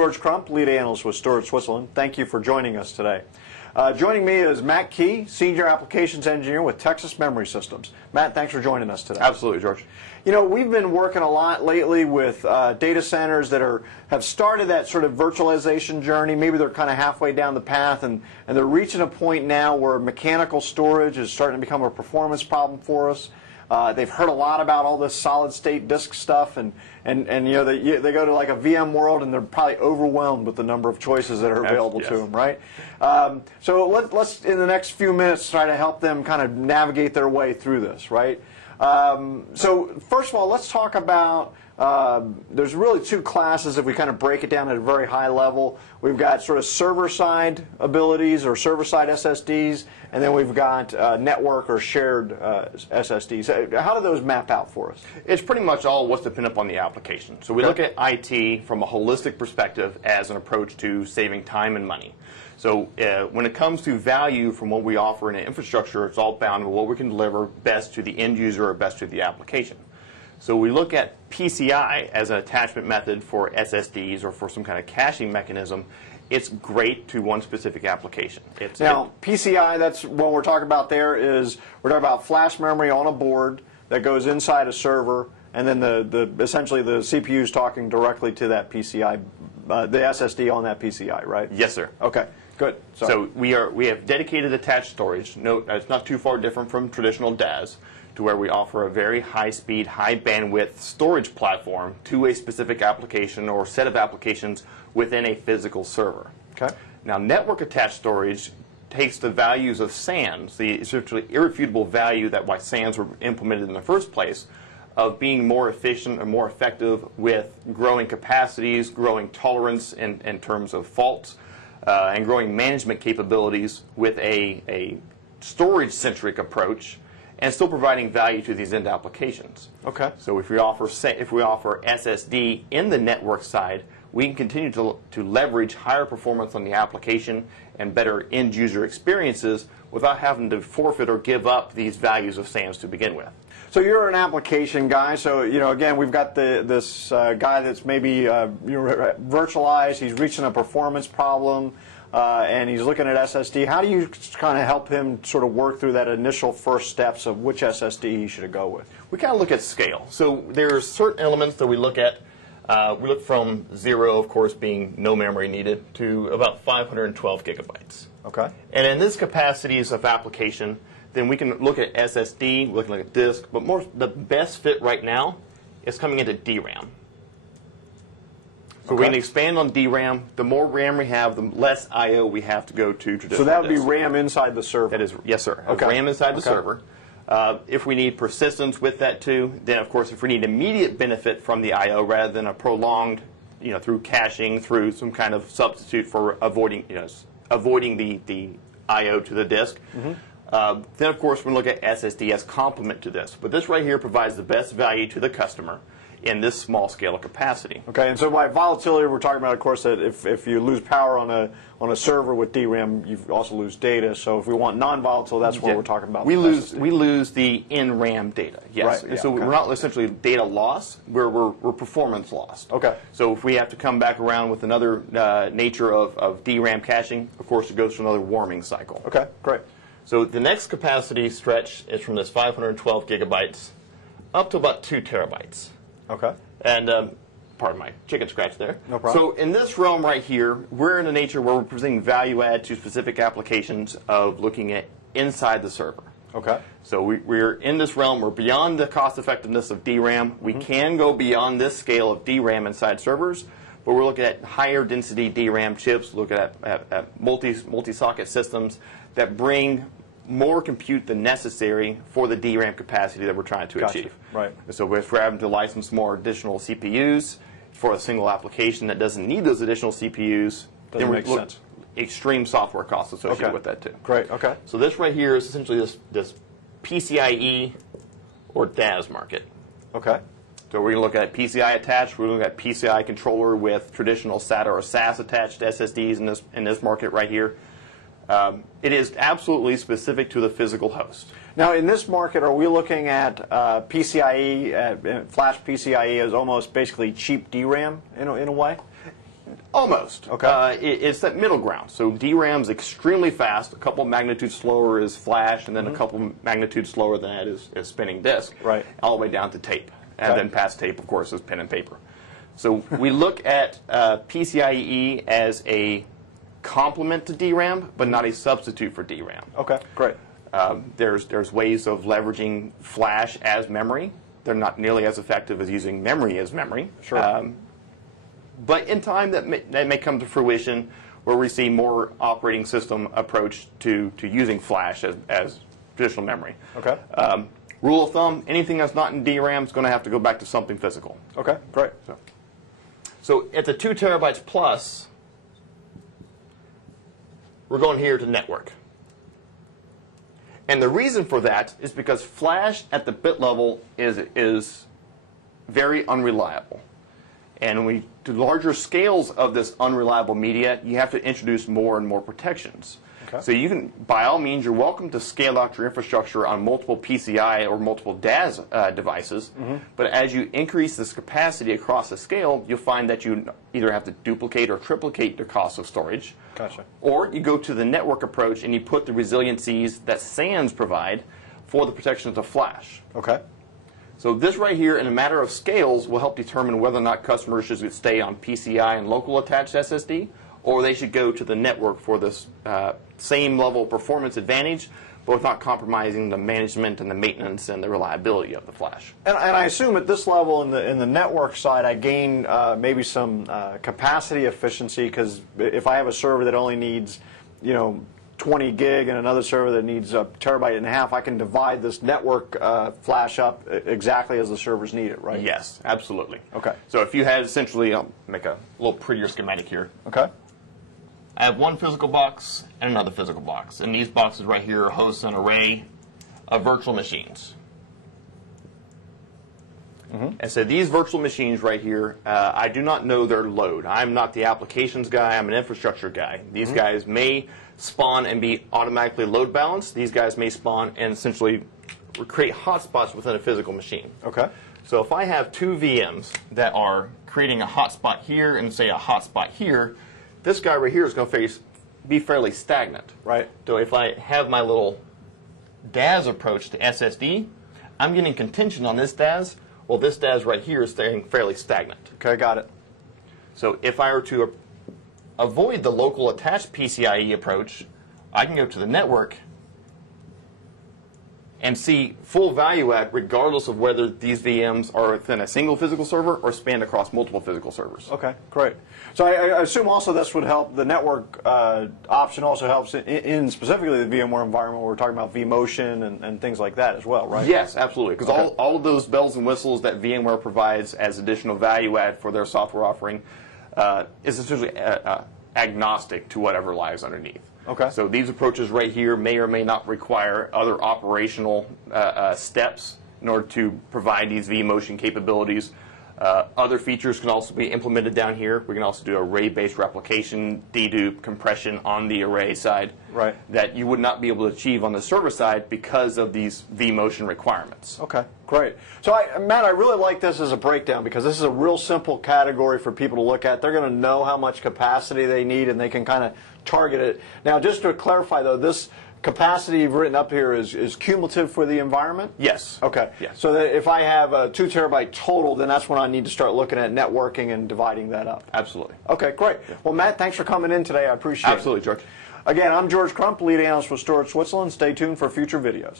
George Crump, lead analyst with Steward, Switzerland. Thank you for joining us today. Joining me is Matt Key, Senior Applications Engineer with Texas Memory Systems. Matt, thanks for joining us today. Absolutely, George. You know, we've been working a lot lately with data centers that have started that sort of virtualization journey. Maybe they're kind of halfway down the path, and they're reaching a point now where mechanical storage is starting to become a performance problem for us. They've heard a lot about all this solid-state disk stuff, and you know they go to like a VM world, and they're probably overwhelmed with the number of choices that are available to them, right? So let's in the next few minutes try to help them kind of navigate their way through this, right? So first of all, let's talk about, there's really two classes if we kind of break it down at a very high level. We've got sort of server-side abilities or server-side SSDs, and then we've got network or shared SSDs. How do those map out for us? It's pretty much all what's dependent upon the application. So we look at IT from a holistic perspective as an approach to saving time and money. So when it comes to value from what we offer in an infrastructure, it's all bound on what we can deliver best to the end user or best to the application. So we look at PCI as an attachment method for SSDs or for some kind of caching mechanism. It's great to one specific application. Now, PCI, that's what we're talking about there is we're talking about flash memory on a board that goes inside a server, and then essentially the CPU is talking directly to that PCI, the SSD on that PCI, right? Yes, sir. Okay. Good. So we have dedicated attached storage. No, it's not too far different from traditional DAS, to where we offer a very high-speed, high-bandwidth storage platform to a specific application or set of applications within a physical server. Okay. Now, network-attached storage takes the values of SANs, the essentially irrefutable value that why SANs were implemented in the first place, of being more efficient and more effective with growing capacities, growing tolerance in terms of faults, and growing management capabilities with a storage-centric approach, and still providing value to these end applications. Okay. So if we offer SSD in the network side, we can continue to leverage higher performance on the application and better end user experiences without having to forfeit or give up these values of SANs to begin with. So you're an application guy. So again, we've got this guy that's maybe virtualized. He's reaching a performance problem, and he's looking at SSD. How do you kind of help him sort of work through that initial first steps of which SSD he should go with? We kind of look at scale. So there's certain elements that we look at. We look from 0, of course, being no memory needed, to about 512 gigabytes. Okay. And in this capacities of application, then we can look at SSD, we can look at disk, but the best fit right now is coming into DRAM. So we can expand on DRAM. The more RAM we have, the less I/O we have to go to traditional. So that would be disk. RAM inside the server. That is, yes, sir. Okay. RAM inside the server. If we need persistence with that too, then of course, if we need immediate benefit from the I/O rather than a prolonged, through caching, through some kind of substitute for avoiding the I/O to the disk. Mm-hmm. Then, of course, we look at SSD as complement to this. But this right here provides the best value to the customer in this small scale of capacity. Okay, and so by volatility, we're talking about, of course, that if you lose power on a server with DRAM, you also lose data. So if we want non-volatile, that's what we're talking about. We lose the in-RAM data. Yes. Right. Yeah, so we're not essentially data loss. We're performance loss. Okay. So if we have to come back around with another nature of DRAM caching, of course, it goes through another warming cycle. Okay. Great. So the next capacity stretch is from this 512 gigabytes up to about 2 terabytes. Okay. And pardon my chicken scratch there. No problem. So in this realm right here, we're in a nature where we're presenting value add to specific applications of looking at inside the server. Okay. So we're in this realm. We're beyond the cost effectiveness of DRAM. We can go beyond this scale of DRAM inside servers, but we're looking at higher density DRAM chips, looking at multi-socket systems that bring more compute than necessary for the DRAM capacity that we're trying to achieve. Right. So if we're having to license more additional CPUs for a single application that doesn't need those additional CPUs, then makes sense. Extreme software costs associated with that too. Great. Okay. So this right here is essentially this PCIe or DAS market. Okay. So we're going to look at PCI attached. We're going to look at PCI controller with traditional SATA or SAS attached SSDs in this market right here. It is absolutely specific to the physical host. Now, in this market, are we looking at PCIe, flash PCIe as almost basically cheap DRAM in a way? Almost. Okay. It's that middle ground. So DRAM's extremely fast. A couple magnitudes slower is flash, and then a couple magnitudes slower than that is spinning disk. Right. All the way down to tape. And Okay. then past tape, of course, is pen and paper. So we look at PCIe as a complement to DRAM, but not a substitute for DRAM. Okay, great. There's ways of leveraging flash as memory. They're not nearly as effective as using memory as memory. Sure. But in time, that may come to fruition where we see more operating system approach to using flash as traditional memory. Okay. Rule of thumb, anything that's not in DRAM is going to have to go back to something physical. Okay, great. So at the 2 terabytes plus, we're going here to network. And the reason for that is because flash at the bit level is very unreliable. And when we do larger scales of this unreliable media, you have to introduce more and more protections. Okay. So you can, by all means, you're welcome to scale out your infrastructure on multiple PCI or multiple DAS devices. But as you increase this capacity across the scale, you'll find that you either have to duplicate or triplicate your cost of storage. Gotcha. Or you go to the network approach and you put the resiliencies that SANs provide for the protections of flash. Okay. So this right here, in a matter of scales, will help determine whether or not customers should stay on PCI and local attached SSD, or they should go to the network for this same level of performance advantage, but without compromising the management and the maintenance and the reliability of the flash. And I assume at this level in the network side, I gain maybe some capacity efficiency, because if I have a server that only needs, 20 gig and another server that needs a terabyte and a half, I can divide this network flash up exactly as the servers need it, right? Yes, absolutely. Okay. So if you had essentially, I'll make a little prettier schematic here. Okay. I have one physical box and another physical box. And these boxes right here host an array of virtual machines. And so these virtual machines right here, I do not know their load. I'm not the applications guy. I'm an infrastructure guy. These guys may spawn and be automatically load balanced. These guys may spawn and essentially create hotspots within a physical machine. Okay. So if I have two VMs that are creating a hotspot here and say a hotspot here, this guy right here is going to be fairly stagnant. Right. So if I have my little DAS approach to SSD, I'm getting contention on this DAS. Well, this DAS right here is staying fairly stagnant. Okay, got it. So if I were to avoid the local attached PCIe approach, I can go to the network and see full value add regardless of whether these VMs are within a single physical server or span across multiple physical servers. Okay, great. So I assume also this would help, the network option also helps in specifically the VMware environment where we're talking about vMotion and things like that as well, right? Yes, absolutely. Because Okay. all of those bells and whistles that VMware provides as additional value add for their software offering is essentially agnostic to whatever lies underneath. Okay. So these approaches right here may or may not require other operational steps in order to provide these vMotion capabilities. Other features can also be implemented down here. We can also do array-based replication, dedupe, compression on the array side. Right. That you would not be able to achieve on the server side because of these vMotion requirements. Okay, great. So, Matt, I really like this as a breakdown because this is a real simple category for people to look at. They're going to know how much capacity they need and they can kind of target it. Now, just to clarify, though, this capacity you've written up here is cumulative for the environment? Yes. Okay. Yes. So that if I have a 2 terabyte total, then that's when I need to start looking at networking and dividing that up. Absolutely. Okay, great. Well, Matt, thanks for coming in today. I appreciate it. Absolutely, George. Again, I'm George Crump, lead analyst with Steward, Switzerland. Stay tuned for future videos.